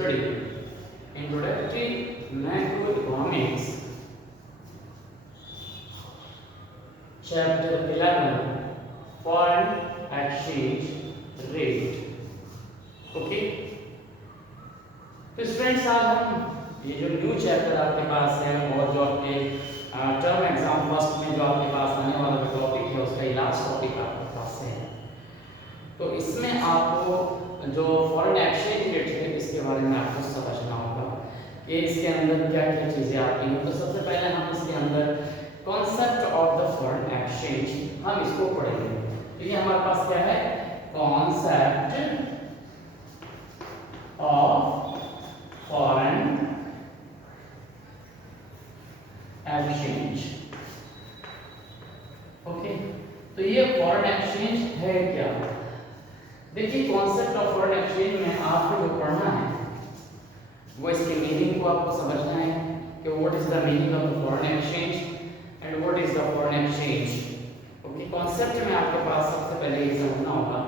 study introductory macroeconomics chapter 11 foreign exchange rate. Okay, तो students आज हम ये जो न्यू चैप्टर आपके पास है और जो आपके टर्म एग्जाम फर्स्ट में जो आपके पास आने वाला जो टॉपिक है उसका ये लास्ट टॉपिक आपके पास है। तो इसमें आपको जो फॉरेन एक्सचेंज रेट है इसके बारे में आपको समझना होगा कि इसके अंदर क्या क्या चीज़ें आती हैं। तो सबसे पहले हम इसके अंदर concept of the foreign exchange हम इसको पढ़ेंगे। तो ये हमारे पास क्या है, concept of foreign exchange. Okay, तो ये फॉरेन एक्सचेंज है क्या? देखिए, कॉन्सेप्ट ऑफ फॉरेन एक्सचेंज में आपको जो पढ़ना है वो इसके मीनिंग को आपको समझना है कि what is the meaning of the foreign exchange and what is the foreign exchange. Okay, concept में आपके पास सबसे पहले ये समझना होगा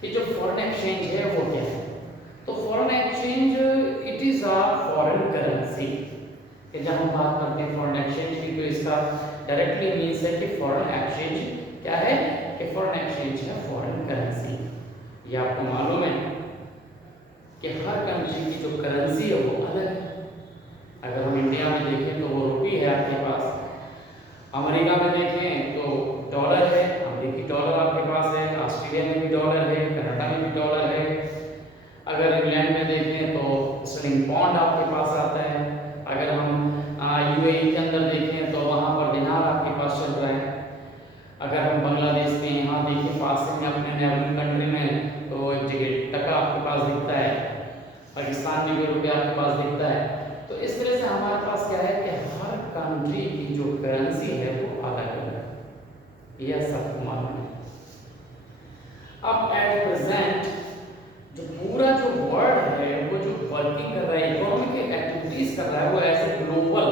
कि जो फॉरेन एक्सचेंज है वो क्या है। तो foreign exchange it is a foreign currency. कि जब हम बात करते हैं फॉरेन एक्सचेंज की तो इसका डायरेक्टली मीन्स है कि फॉरेन एक्सचेंज क्या है, कि फॉरेन एक्सचेंज है फॉरेन करेंसी। ये आपको मालूम है कि हर कंट्री की जो करेंसी है वो अलग है। अगर हम इंडिया में देखें तो वो रुपी है आपके पास, अमेरिका में देखें तो डॉलर है, अमेरिकी डॉलर आपके पास है, ऑस्ट्रेलिया में भी डॉलर है, कनाडा में भी डॉलर है। अगर इंग्लैंड में देखें तो स्टर्लिंग पाउंड आपके पास आता है। अगर हम यूएई के अंदर देखें तो वहाँ पर दिनार आपके पास चल रहा है। अगर हम बांग्लादेश में यहाँ देखें पास में अपने नेबरिंग कंट्री में तो एक जगह टका आपके पास दिखता है, पाकिस्तान में भी रुपया आपके पास दिखता है। तो इस तरह से हमारे पास क्या है कि हर कंट्री की जो करेंसी है वो अलग अलग है, यह सबको मालूम है। अब एट प्रेजेंट जो पूरा जो वर्ल्ड है वो जो वर्किंग कर रहा है, इकोनॉमिक एक्टिविटीज कर रहा है, वो ऐसे ग्लोबल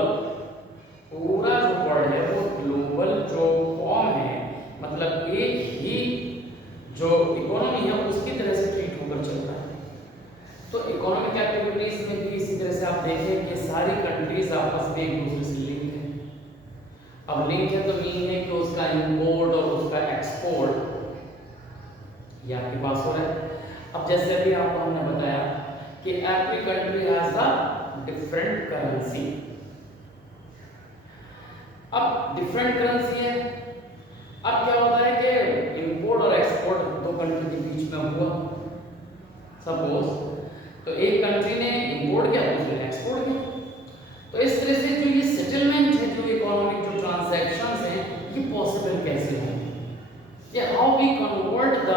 पूरा जो वर्ल्ड है वो ग्लोबल जो फॉर्म है, मतलब एक ही जो इकोनॉमी है उसकी तरह से ट्रीट होकर चल रहा है। तो इकोनॉमिक एक्टिविटीज में भी इसी तरह से आप देखें कि सारी कंट्रीज आपस में एक दूसरे से लिंक है। अब लिंक है तो मीन है कि उसका इंपोर्ट और उसका एक्सपोर्ट ये आपके पास हो रहा है। अब जैसे अभी आपको हमने बताया कि every country has a different currency. अब डिफरेंट करेंसी है, अब क्या होता है कि इंपोर्ट और एक्सपोर्ट दो कंट्री के बीच में हुआ, सपोज तो एक कंट्री ने इंपोर्ट किया दूसरे ने एक्सपोर्ट किया। तो इस तरह से जो ये सेटलमेंट है, जो इकोनॉमिक जो ट्रांजैक्शंस हैं, ये पॉसिबल कैसे हैं? ये how we convert the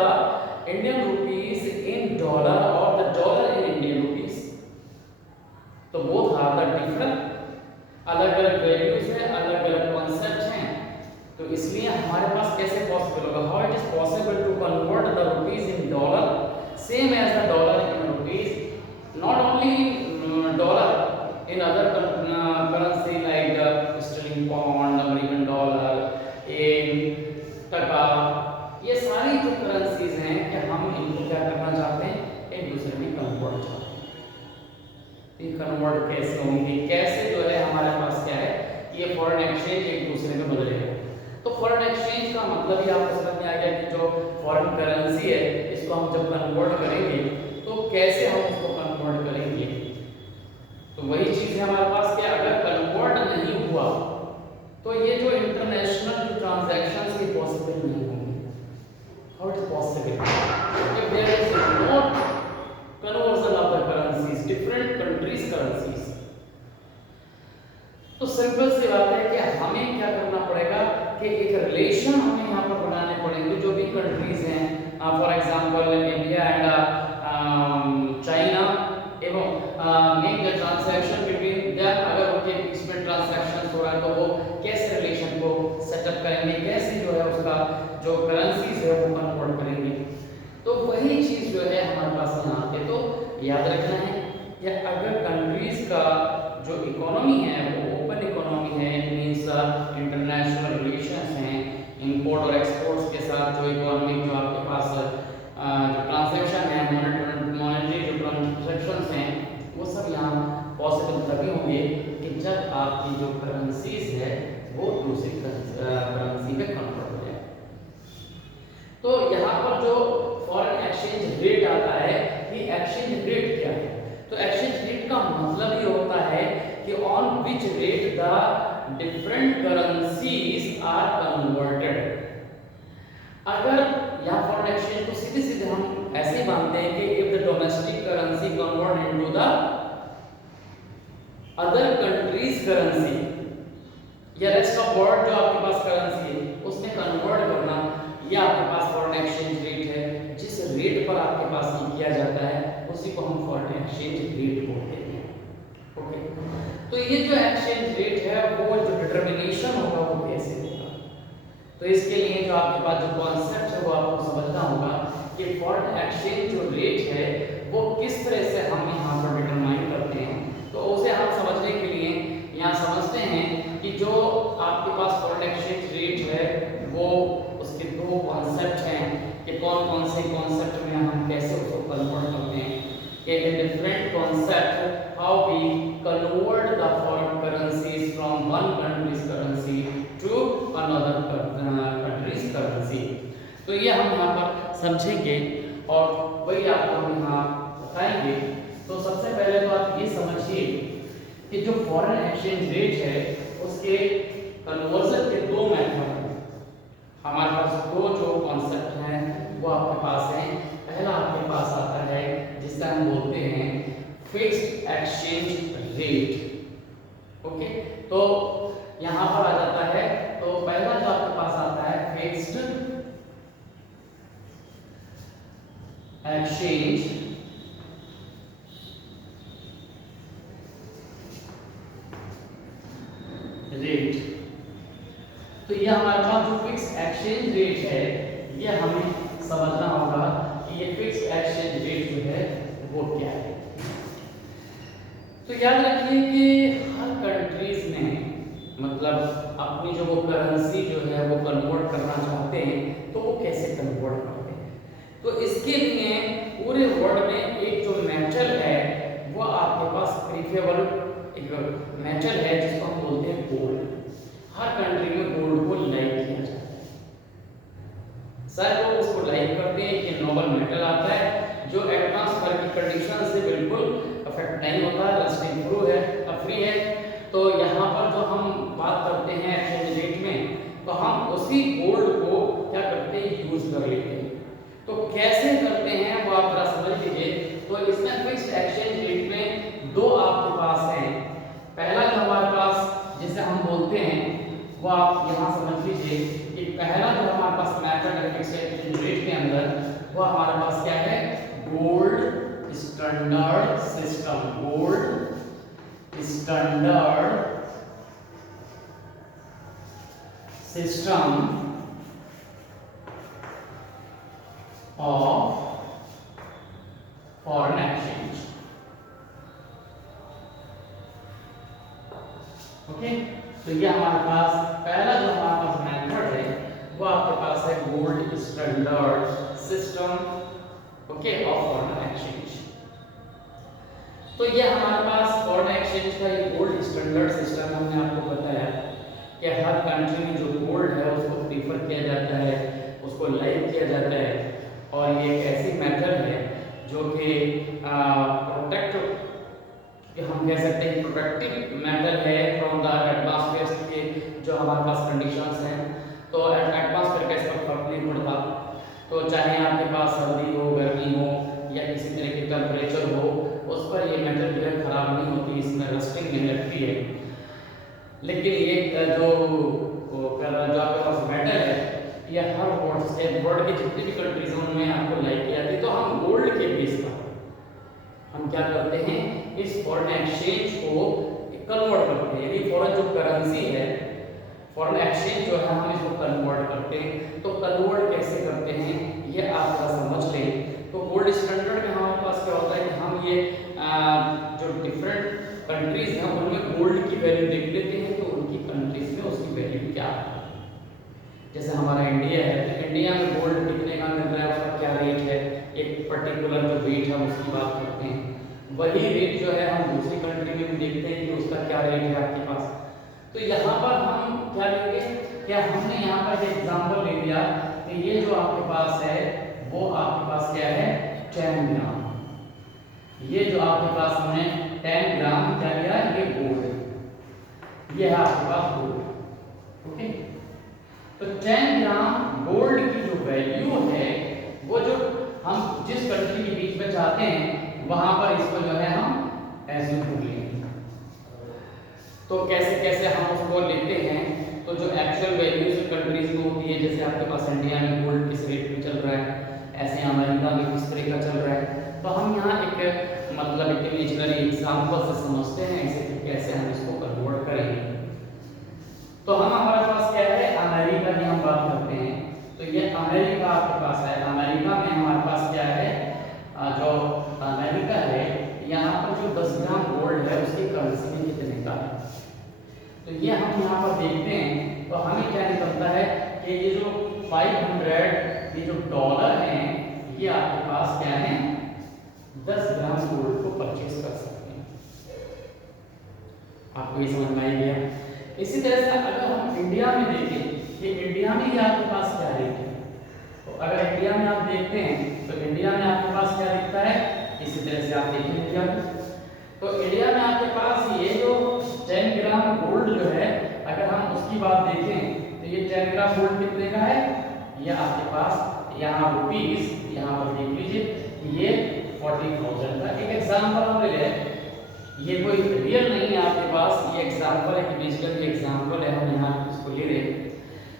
Indian rupees in dollar और the dollar in Indian rupees. तो बोथ आर द डिफरेंट, अलग अलग वैल्यूज हैं, अलग अलग कॉन्सेप्ट हैं। तो इसलिए हमारे पास कैसे पॉसिबल होगा, how it is possible to convert the rupees in dollar same as the dollar in rupees, not only dollar in other currency like sterling pound, American dollar, in taka. ये सारी जो करेंसीज हैं कि हम इनको क्या करना चाहते हैं, एक दूसरे में कन्वर्ट चाहते हैं। ये कन्वर्ट कैसे होंगे, कैसे जो है हमारे पास क्या है, ये फॉरेन एक्सचेंज एक दूसरे में बदलेगा। तो फॉरेन एक्सचेंज का मतलब ही आपको समझ में आ गया कि जो फॉरेन करेंसी है इसको हम जब कन्वर्ट करेंगे तो कैसे हम उसको कन्वर्ट करेंगे। तो वही चीज है हमारे पास कि अगर कन्वर्ट नहीं हुआ तो ये जो इंटरनेशनल ट्रांजैक्शंस ये पॉसिबल नहीं होंगे। How it is possible if there is no conversion of the currencies, different countries currencies। तो सिंपल सी बात है कि हमें क्या करना पड़ेगा कि एक रिलेशन हमें यहाँ पर बनाने पड़ेंगे। जो भी कंट्रीज हैं, for example India and China, एवं make the transaction between them. अगर उनके बीच में ट्रांजैक्शन हो रहा है तो वो कैसे रिलेशन को सेटअप करेंगे, कैसे जो है उसका जो करेंसीज है वो कन्वर्ट करेंगे। तो वही चीज जो है हमारे पास यहाँ पे तो याद रखना है कि अगर कंट्रीज का जो इकोनॉमी है वो ओपन इकोनॉमी है, मींस इंटरनेशनल रिलेशंस हैं, इंपोर्ट और एक्सपोर्ट्स के साथ जो इकोनॉमिक जो आपके पास जो ट्रांजैक्शन है, मॉनेटरी जो ट्रांजैक्शंस हैं जब आपकी जो करेंसीज है वो दूसरी करेंसी में कन्वर्ट हो जाए। तो यहाँ पर जो फॉरेन एक्सचेंज रेट आता है, ये एक्सचेंज रेट क्या है? तो एक्सचेंज रेट का मतलब ये होता है कि on which rate the different currencies are converted. अगर यहाँ फॉरेन एक्सचेंज को सीधे सीधे हम ऐसे ही मानते हैं कि if the domestic currency convert into the other countries currency या रेस्ट ऑफ वर्ल्ड जो आपके पास करेंसी है उसमें कन्वर्ट करना, ये आपके पास फॉरेन एक्सचेंज रेट है। जिस रेट पर आपके पास ये किया जाता है उसी को हम फॉरेन एक्सचेंज रेट बोलते हैं। ओके, तो ये जो एक्सचेंज रेट है वो जो डिटरमिनेशन होगा वो कैसे होगा? तो इसके लिए जो आपके पास जो कॉन्सेप्ट है वो आपको समझना होगा कि फॉरेन एक्सचेंज जो रेट है वो किस तरह से हम यहाँ पर डिटरमाइन करते हैं। तो उसे हम समझने के लिए यहाँ समझते हैं कि जो आपके पास फॉरेन एक्सचेंज रेट है वो उसके दो कॉन्सेप्ट हैं कि कौन कौन से कॉन्सेप्ट में हम कैसे उसको कन्वर्ट करते हैं। कि different concept how we convert the foreign currencies from one country's currency to another country's currency. तो ये हम यहाँ पर समझेंगे और वही आपको हम यहाँ बताएंगे। तो सबसे पहले तो आप ये समझिए कि जो फॉरेन एक्सचेंज रेट है उसके कन्वर्जन के दो मेथड हैं। हमारे पास दो जो कॉन्सेप्ट हैं वो आपके पास हैं। पहला आपके पास आता है जिसका हम बोलते हैं फिक्स्ड एक्सचेंज रेट। ओके, तो यहाँ पर आ जाता है। तो पहला जो आपके पास आता है फिक्स्ड एक्सचेंज रेट। तो ये हमारे पास जो फिक्स एक्सचेंज रेट है ये हमें समझना होगा कि ये फिक्स एक्सचेंज रेट जो है वो क्या है। तो याद रखिए कि हर कंट्रीज में मतलब अपनी जो वो करेंसी जो है वो कन्वर्ट करना चाहते हैं तो वो कैसे कन्वर्ट करते हैं। तो इसके लिए पूरे वर्ल्ड में एक जो मेटल है वो आपके पास प्रीफरेबल एक मेटल है जिसको हम बोलते हैं गोल्ड। हर कंट्री में गोल्ड को लाइक किया जाता है। सारे लोग उसको लाइक करते हैं कि नोबल मेटल आता है जो एटमॉस्फेयर की कंडीशन से बिल्कुल अफेक्ट नहीं होता, रस्टिंग प्रूफ है, फ्री है। तो यहाँ पर जो हम बात करते हैं एक्सचेंज रेट में तो हम उसी गोल्ड को क्या करते हैं यूज कर लेते हैं। तो कैसे करते हैं वो आप जरा समझ लीजिए। तो इसमें फिक्स्ड एक्सचेंज रेट में दो आपके पास हैं। पहला जो हमारे पास जिसे हम बोलते हैं वो आप यहाँ समझ लीजिए कि पहला जो हमारे पास मेथड है फिक्स्ड एक्सचेंज रेट के अंदर वो हमारे पास क्या है, gold standard system. Gold standard system of foreign exchange. Okay, तो ये हमारे पास पहला जो हमारे पास मेथड है वो आपके पास है gold standard system okay of foreign exchange. तो ये हमारे पास फॉरेन एक्सचेंज का ये गोल्ड स्टैंडर्ड सिस्टम हमने आपको बताया कि हर कंट्री में जो गोल्ड है उसको प्रीफर किया जाता है, उसको लाइक किया जाता है। और ये एक ऐसी मेथड है जो कि प्रोटेक्टिव कि हम कह सकते हैं प्रोटेक्टिव मेटल है फ्रॉम द एटमॉस्फेयर के जो हमारे पास कंडीशंस हैं। तो एटमॉस्फेयर का इस पर फर्क नहीं पड़ता। तो चाहे आपके पास सर्दी हो, गर्मी हो या किसी तरह की टेम्परेचर हो उस पर ये मेटल जो है खराब नहीं होती, इसमें रस्टिंग नहीं लगती है। लेकिन ये जो आपके पास मेटल है ये हर वर्ल्ड की जितनी भी कंट्रीज हैं उनमें आपको लाइक किया जाती है। तो हम गोल्ड के बेस पर हम क्या करते हैं, इस फॉरेन एक्सचेंज को कन्वर्ट करते हैं। यानी फॉरेन जो करेंसी है, फॉरेन एक्सचेंज जो है हम इसको कन्वर्ट करते हैं। तो कन्वर्ट कैसे करते हैं ये आप थोड़ा समझ लें। तो गोल्ड स्टैंडर्ड में हमारे पास क्या होता है कि हम ये जो डिफरेंट कंट्रीज हैं उनमें गोल्ड की वैल्यू देख लेते हैं तो उनकी कंट्रीज में उसकी वैल्यू क्या है। जैसे हमारा इंडिया है तो इंडिया में गोल्ड कितने का मिल रहा है, उसका क्या रेट है, एक पर्टिकुलर जो वेट है उसकी बात करते हैं। वही रेट जो है हम दूसरी कंट्री में भी देखते हैं कि उसका क्या रेट है आपके पास। तो यहाँ पर हम क्या लेंगे, क्या हमने यहाँ पर एक एग्जांपल ले लिया कि ये जो आपके पास है वो आपके पास क्या है 10 ग्राम। ये जो आपके पास हमने 10 ग्राम क्या लिया, ये गोल्ड है, ये है आपके पास गोल्ड। ओके, तो 10 ग्राम गोल्ड की जो वैल्यू है वो जो हम जिस कंट्री के बीच में चाहते हैं वहां पर इसको जो है हम एज्यूम कर लेंगे। तो कैसे कैसे हम उसको लेते हैं, तो जो एक्चुअल वैल्यूज कंट्रीज में होती है, जैसे आपके पास इंडिया में गोल्ड किस रेट पे चल रहा है, ऐसे अमेरिका में किस तरह का चल रहा है, तो हम यहाँ एक मतलब एक इमेजिनरी एग्जांपल से समझते हैं इसे कि कैसे हम इसको कन्वर्ट करेंगे। तो हम हमारे पास क्या है, अमेरिका की हम बात करते हैं, तो ये अमेरिका आपके पास है। अमेरिका में हमारे पास क्या है, जो अमेरिका है यहाँ पर जो 10 ग्राम गोल्ड है उसकी करेंसी में कितने का है, तो ये हम यहाँ पर देखते हैं। तो हमें क्या निकलता है कि ये जो 500 ये जो डॉलर हैं ये आपके पास क्या है 10 ग्राम गोल्ड को परचेज कर सकते हैं। आपको ये समझ में आ गया। इसी तरह से अगर हम इंडिया में देखें कि इंडिया में ही आपके पास क्या रेट है, तो अगर इंडिया में आप देखते हैं तो इंडिया में आपके पास क्या दिखता है, इसी तरह से आप देखें इंडिया में, तो इंडिया में आपके पास ये जो 10 ग्राम गोल्ड जो है अगर हम उसकी बात देखें तो ये 10 ग्राम गोल्ड कितने का है, ये आपके पास यहाँ रुपीस यहाँ पर देख लीजिए ये 40,000 का। एक एग्जांपल हम ले लें, ये कोई रियल नहीं है आपके पास, ये एग्जांपल है, इमेजिनरी एग्जांपल है, हम यहाँ इसको ले रहे हैं।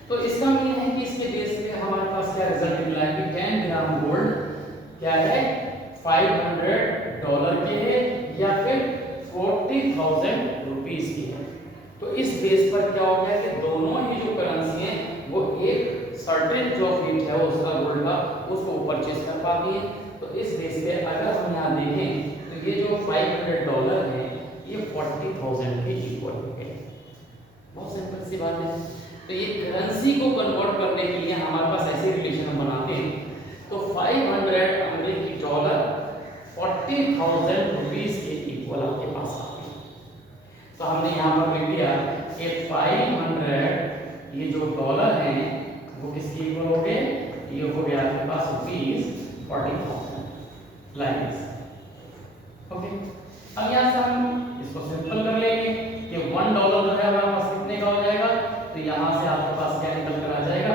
तो इसका मीनिंग है कि इसके बेस पे हमारे पास क्या रिजल्ट मिला है कि 10 ग्राम गोल्ड क्या है $500 के है या फिर 40,000 रुपीस की है। तो इस बेस पर क्या हो गया कि दोनों ही जो करेंसी हैं वो एक सर्टेन जो रेट है उसका गोल्ड का उसको परचेज कर पाती है। तो इस बेस पे अगर हम यहाँ देखें तो ये जो $500 है ये 40,000 के इक्वल है। बहुत सिंपल सी बात है। तो ये करेंसी को कन्वर्ट करने के लिए हमारे पास ऐसे रिलेशन हम बनाते हैं। तो 500 अमेरिकी डॉलर 40,000 रुपीस के इक्वल आपके पास आते हैं। तो हमने यहाँ पर लिख दिया कि 500 ये जो डॉलर हैं वो किसके इक्वल हो गए, ये हो गया आपके पास रुपीस 40,000 लाइक दिस। ओके, अब यहाँ से हम इसको सिंपल कर लेंगे कि $1 जो है हमारे पास कितने का हो जाएगा, तो यहाँ से आपके पास क्या निकल कर आ जाएगा,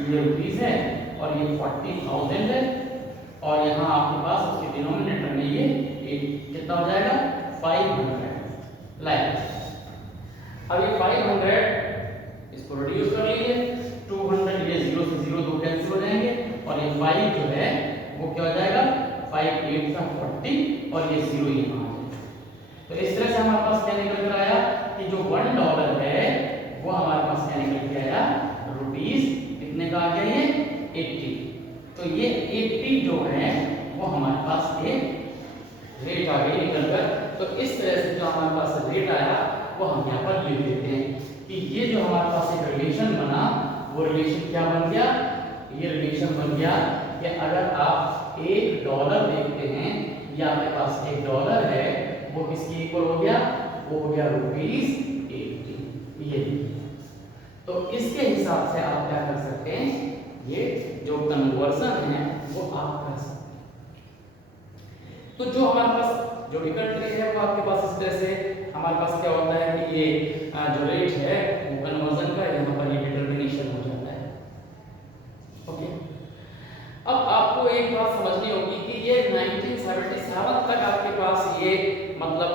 ये रुपीस है और ये 40,000 है और यहाँ आपके पास उसके डिनोमिनेटर में ये कितना हो जाएगा 500 लाइक। अब ये 500 इसको रिड्यूस कर लीजिए, 200 ये 0 से 0 दो कैंसिल हो जाएंगे और ये 5 जो है वो क्या हो जाएगा 5 8 का 40 और ये 0 यहाँ आ जाएगा। तो इस तरह से हमारे पास क्या निकल कर आया कि जो $1 है वो हमारे पास क्या निकल के आया रुपीस कितने का आ गया ये 80। तो ये 80 जो है वो हमारे पास एक रेट आ गई निकल कर। तो इस तरह से जो हमारे पास रेट आया वो हम यहाँ पर लिख देते हैं कि ये जो हमारे पास एक रिलेशन बना वो रिलेशन क्या बन गया, ये रिलेशन बन गया कि अगर आप $1 देखते हैं, ये आपके पास $1 है वो किसकी इक्वल हो गया, वो हो गया रुपीस 80 ये। तो इसके हिसाब से आप क्या कर सकते हैं, ये जो कन्वर्जन है वो आप कर सकते हैं। तो जो हमारे पास जो कंट्री है वो आपके पास इस तरह से हमारे पास क्या होता है कि ये जो रेट है वो कन्वर्जन का यहाँ पर ये डिटरमिनेशन हो जाता है। ओके, अब आपको एक बात समझनी होगी कि ये 1977 तक आपके पास ये मतलब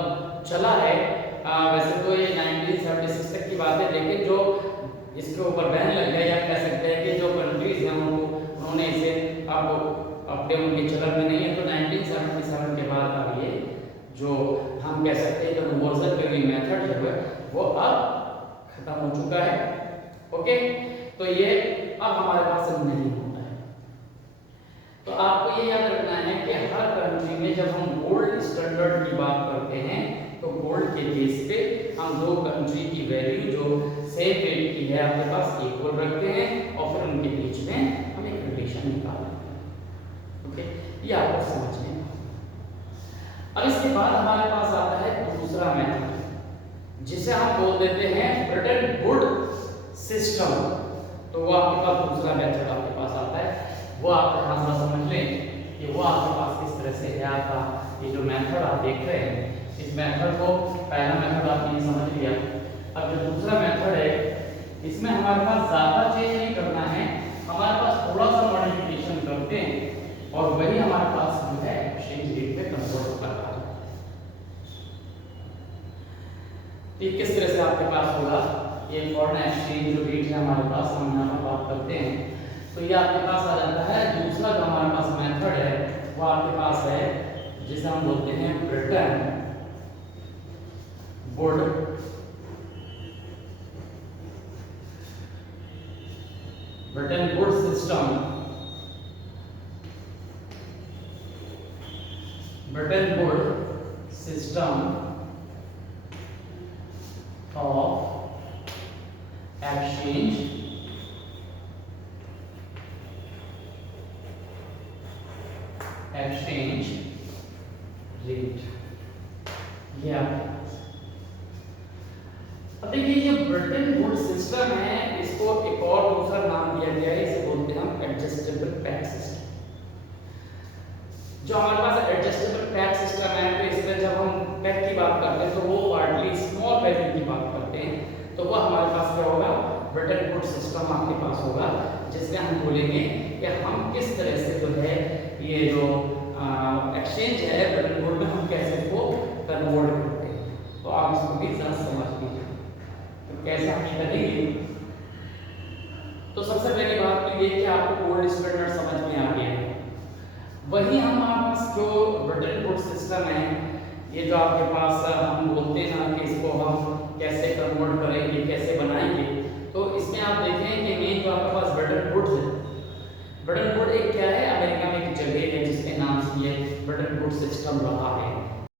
चला है। वैसे तो ये 1976 तक की बात है, लेकिन जो इसके ऊपर बैन लग गया या कह सकते हैं कि जो कंट्रीज हैं उन्होंने इसे अब अपने उनके चलन में नहीं है। तो 1977 के बाद अब ये जो हम कह सकते हैं कन्वर्जन का मेथड जो है वो अब खत्म हो चुका है। ओके, तो ये अब हमारे पास नहीं होता है। तो आपको ये याद रखना है कि हर कंट्री में जब हम गोल्ड स्टैंडर्ड की बात करते हैं तो गोल्ड के बेस पे हम दो कंट्री की वैल्यू जो सेम रेट की है आपके पास इक्वल रखते हैं और फिर उनके बीच में हम एक रिलेशन निकालते हैं। ओके, ये आपको समझने। अब इसके बाद हमारे पास आता है दूसरा मेथड, जिसे हम बोल देते हैं ब्रिटन वुड सिस्टम। तो वो आपके पास दूसरा मेथड आपके पास आता है, वो आप ध्यान से समझ लें कि वो आपके पास किस तरह से है। आपका ये जो मेथड आप देख रहे हैं, इस मेथड को पहला मेथड आपने समझ लिया। अब जो दूसरा मेथड है, इसमें हमारे पास ज़्यादा चेंज नहीं करना है, हमारे पास थोड़ा सा मॉडिफिकेशन करते हैं और वही हमारे पास जो है एक्सचेंज रेट पे कन्वर्ट करता है। तो किस तरह से आपके पास होगा ये फॉरेन एक्सचेंज जो रेट है हमारे पास, हम यहाँ पर बात करते हैं तो ये आपके पास आ जाता है। दूसरा जो हमारे पास मेथड है वो आपके पास है, जिसे हम बोलते हैं Britain would system. Britain would system of exchange rate. ये आपके पास अब देखिए, ये ब्रिटन वुड सिस्टम है, इसको एक और दूसरा नाम दिया गया है, इसे बोलते हैं हम एडजस्टेबल पैक सिस्टम। जो हमारे पास एडजस्टेबल पैक सिस्टम है, तो इसमें जब हम पैक की बात करते हैं तो वो पार्टली स्मॉल पैकिंग की बात करते हैं, तो वो हमारे पास क्या होगा, ब्रिटन वुड सिस्टम आपके पास होगा, जिसमें हम बोलेंगे कि हम किस तरह से जो है ये जो एक्सचेंज है ब्रिटन वुड में हम कैसे इसको कन्वर्ट करते हैं। तो आप इसको भी जरा समझ लीजिए तो कैसे हम ये करेंगे। तो सबसे पहली बात तो ये कि आपको गोल्ड स्टैंडर्ड समझ में आ गया है। वही हमारे पास जो ब्रिटन वुड सिस्टम है, ये जो आपके पास हम बोलते हैं ना कि इसको हम कैसे कन्वर्ट करेंगे, कैसे बनाएंगे, तो इसमें आप देखें कि मेन जो आपके पास ब्रिटन वुड है, ब्रिटन वुड एक क्या है, अमेरिका में एक जगह है जिसके नाम से ये ब्रिटन वुड सिस्टम रहा है।